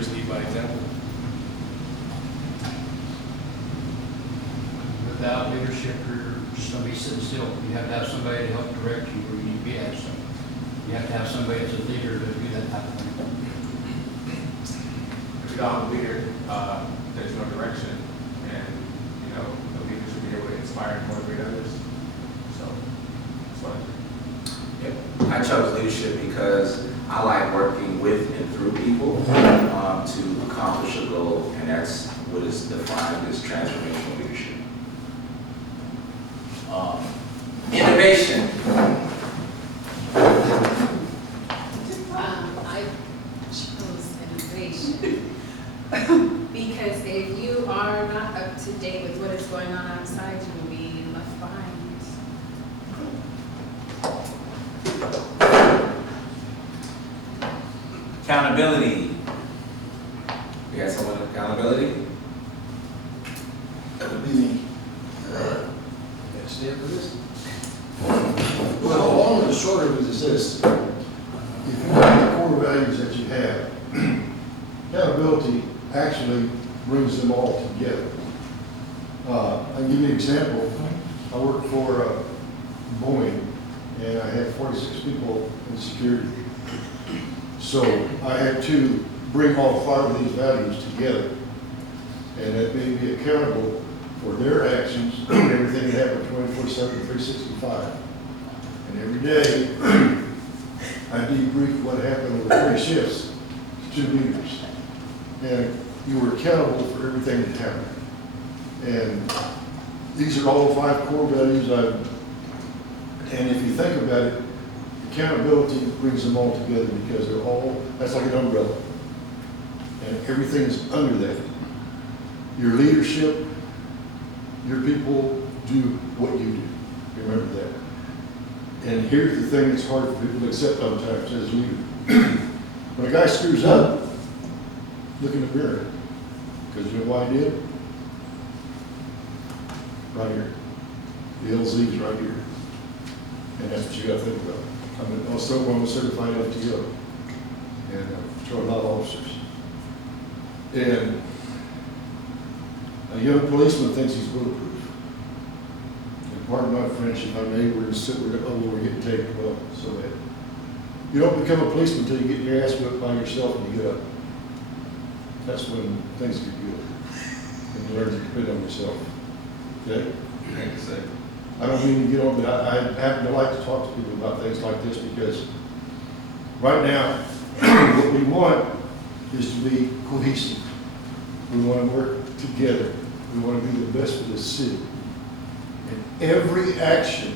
Leaders lead by example. Without leadership, you're just gonna be sitting still. You have to have somebody to help direct you where you need to be at. So you have to have somebody as a leader to do that type of thing. If you don't have a leader, there's no direction, and the leader should be able to inspire and motivate others. So that's what I think. Yep. I chose leadership because I like working with and through people to accomplish a goal, and that's what is defined as transformational leadership. Innovation. I chose innovation because if you are not up to date with what is going on outside, you will be left behind. Accountability. We got someone with accountability? That would be me. Stand for this? Well, the long and the short of it is this. If you look at the core values that you have, accountability actually brings them all together. I'll give you an example. I worked for Boeing, and I had 46 people in security. So I had to bring all 5 of these values together, and that made me accountable for their actions, everything that happened 24/7, 365. And every day, I debrief what happened over 3 shifts to leaders. And you were accountable for everything that happened. And these are all 5 core values. And if you think about it, accountability brings them all together because they're all, that's like an umbrella. And everything is under that. Your leadership, your people do what you do. Remember that. And here's the thing that's hard for people to accept sometimes as a leader. When a guy screws up, look in the mirror. Because you know why he did? Right here. The LZ's right here. And that's what you got to think about. I'm a certified FTO and patrol law officers. And a young policeman thinks he's bulletproof. And pardon my French, if I may, we're getting taped well, so that you don't become a policeman until you get your ass whipped by yourself and you get up. That's when things get good. And you learn to depend on yourself. Okay? Thank you, sir. I don't mean to get on, but I happen to like to talk to people about things like this because right now, what we want is to be cohesive. We want to work together. We want to be the best for this city. And every action,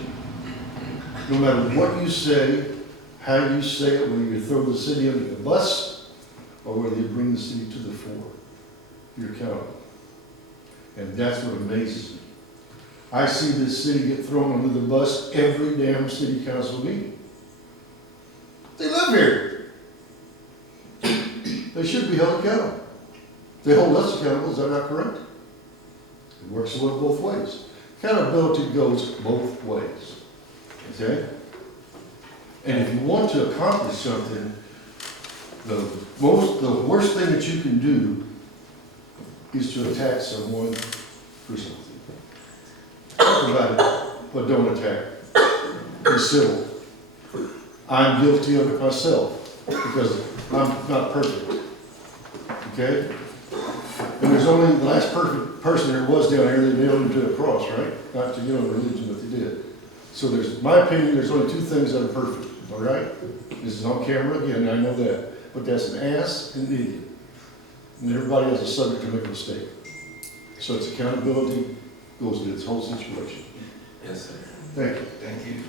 no matter what you say, how you say it, whether you throw the city under the bus or whether you bring the city to the fore, you're accountable. And that's what amazes me. I see this city get thrown under the bus every damn city council meeting. They live here. They should be held accountable. They hold us accountable, is that not correct? It works both ways. Accountability goes both ways, okay? And if you want to accomplish something, the worst thing that you can do is to attack someone for something. Talk about it, but don't attack. Be civil. I'm guilty of it myself because I'm not perfect. Okay? And there's only the last perfect person there was down here, they nailed him to a cross, right? Not to get on religion, but they did. So there's, my opinion, there's only 2 things that are perfect, all right? This is on camera again, I know that. But that's an ass and an idiot. And everybody has a subject to make a mistake. So it's accountability goes with this whole situation. Yes, sir. Thank you. Thank you.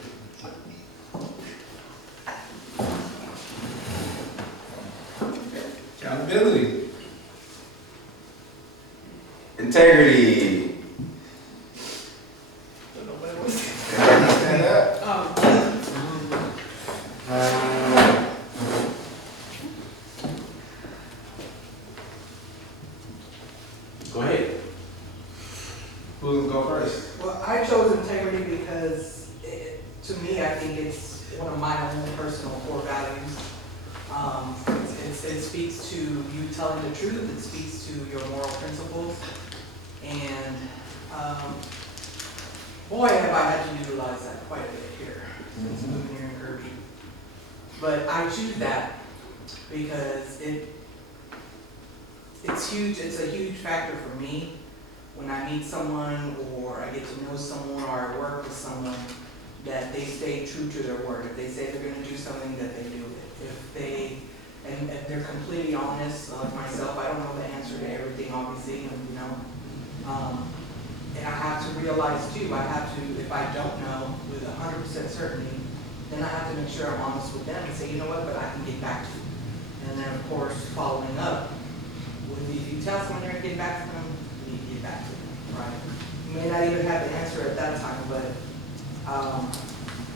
Accountability. Integrity. Stand up. Go ahead. Who's gonna go first? Well, I chose integrity because, to me, I think it's one of my own personal core values. It's it speaks to you telling the truth, it speaks to your moral principles. And, boy, have I had to utilize that quite a bit here since moving here in Kirby. But I choose that because it's huge, it's a huge factor for me when I meet someone or I get to know someone or I work with someone, that they stay true to their word. If they say they're gonna do something, that they do it. If they're completely honest, like myself, I don't know the answer to everything, obviously, you know. And I have to realize too, if I don't know with 100% certainty, then I have to make sure I'm honest with them and say, you know what, but I can get back to you. And then of course, following up, if you tell someone you're gonna get back to them, you need to get back to them, right? You may not even have the answer at that time, but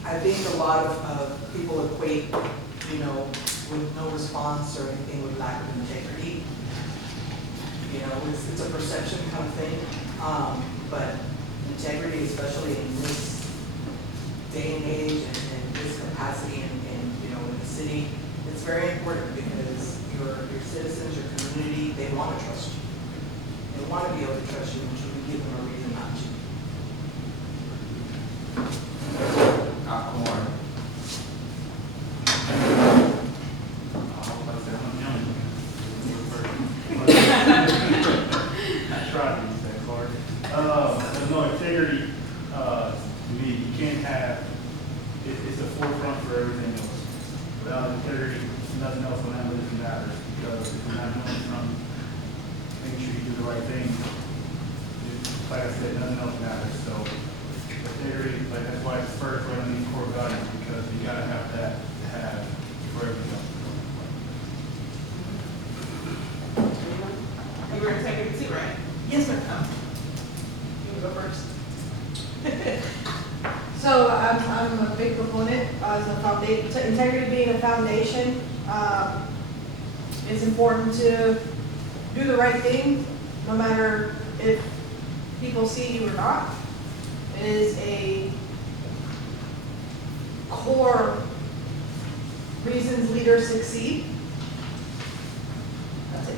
I think a lot of people equate, you know, with no response or anything with lack of integrity. You know, it's a perception kind of thing. But integrity, especially in this day and age and this capacity and you know, in the city, it's very important because your citizens, your community, they want to trust you. They want to be able to trust you until you give them a reason not to. Good morning. I tried to use that card. But no, integrity, to me, you can't have, it's the forefront for everything else. Without integrity, nothing else will happen that matters, because if you're not doing something, making sure you do the right thing, like I said, nothing else matters. So integrity, like that's why it's first right underneath core values, because you gotta have that to have for everything else. You were integrity too, right? Yes, ma'am. You go first. So I'm a big proponent as a foundation, integrity being a foundation. It's important to do the right thing, no matter if people see you or not. It is a core reasons leaders succeed. That's it.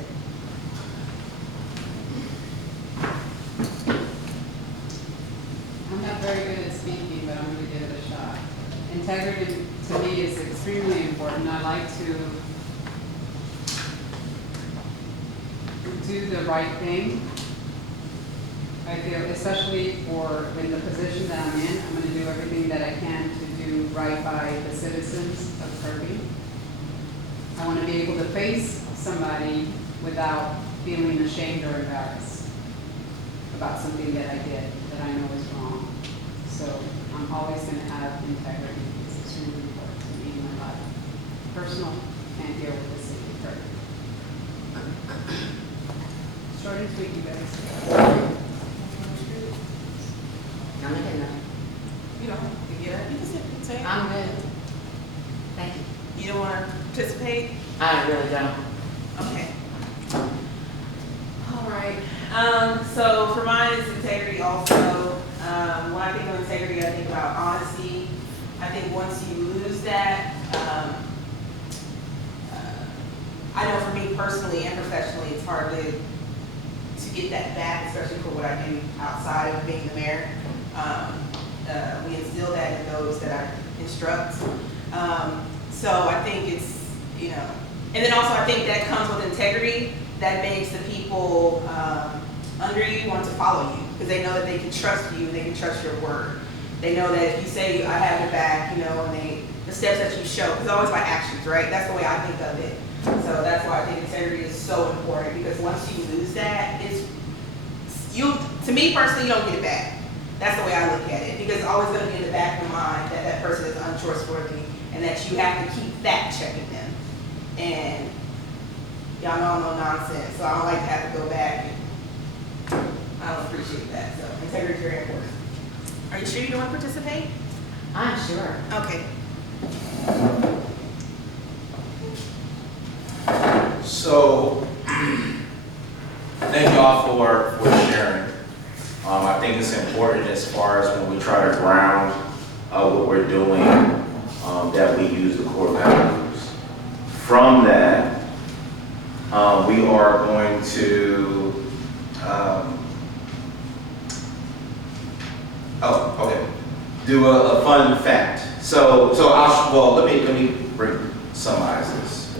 I'm not very good at speaking, but I'm going to give it a shot. Integrity to me is extremely important. I like to do the right thing. I feel, especially for in the position that I'm in, I'm going to do everything that I can to do right by the citizens of Kirby. I want to be able to face somebody without feeling ashamed or embarrassed about something that I did that I know is wrong. So I'm always going to have integrity. It's extremely important to me in my life. Personal and here with the city of Kirby. Short and sweet, you guys. I'm good now. You don't have to get up. You can sit and say. I'm good. Thank you. You don't want to participate? I really don't. Okay. All right. So for mine, it's integrity also. When I think of integrity, I think about honesty. I think once you lose that, I know for me personally and professionally, it's hard to get that back, especially for what I do outside of being the mayor. We instill that in those that I instruct. So I think it's, you know, and then also I think that comes with integrity that makes the people under you want to follow you because they know that they can trust you and they can trust your word. They know that if you say, I have your back, you know, and the steps that you show, because always by actions, right? That's the way I think of it. So that's why I think integrity is so important because once you lose that, to me personally, you don't get it back. That's the way I look at it because it's always going to be in the back of your mind that that person is untrustworthy and that you have to keep fact checking them. And y'all know I'm no nonsense, so I don't like to have to go back and I don't appreciate that. So integrity is very important. Are you sure you don't want to participate? I'm sure. Okay. So, thank y'all for sharing. I think it's important as far as when we try to ground what we're doing, that we use the core values. From that, We are going to, do a fun fact. Let me summarize this.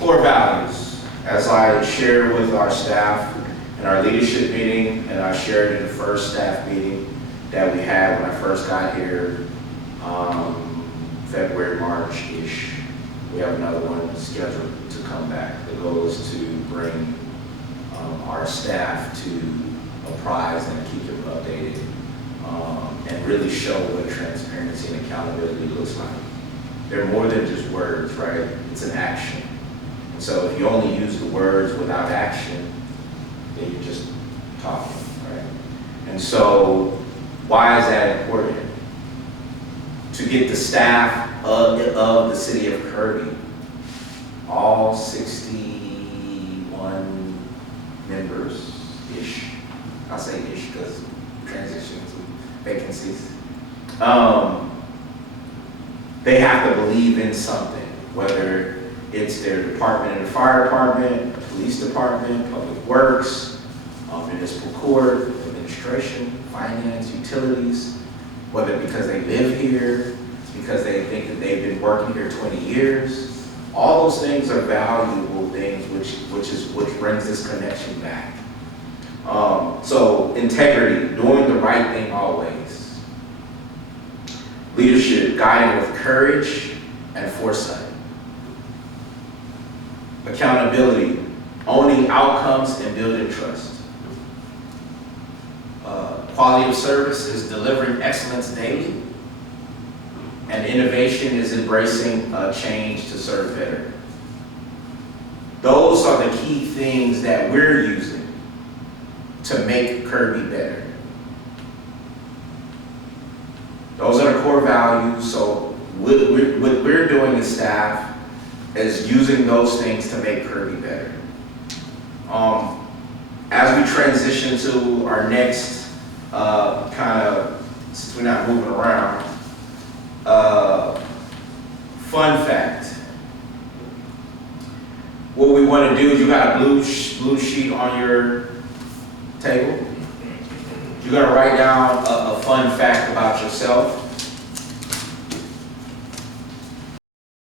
Core values, as I shared with our staff in our leadership meeting, and I shared in the first staff meeting that we had when I first got here, February, March-ish. We have another one scheduled to come back. The goal is to bring our staff to apprise and keep them updated, and really show what transparency and accountability looks like. They're more than just words, right? It's an action. And so if you only use the words without action, then you're just talking, right? And so why is that important? To get the staff of the city of Kirby, all 61 members-ish, I'll say ish because transitions and vacancies, they have to believe in something, whether it's their department in the fire department, police department, public works, municipal court, administration, finance, utilities, whether because they live here, it's because they think that they've been working here 20 years. All those things are valuable things, which brings this connection back. So integrity, doing the right thing always. Leadership, guiding with courage and foresight. Accountability, owning outcomes and building trust. Quality of service is delivering excellence daily. And innovation is embracing change to serve better. Those are the key things that we're using to make Kirby better. Those are the core values. So what we're doing as staff is using those things to make Kirby better. As we transition to our next since we're not moving around, fun fact. What we want to do is, you got a blue sheet on your table. You're going to write down a fun fact about yourself.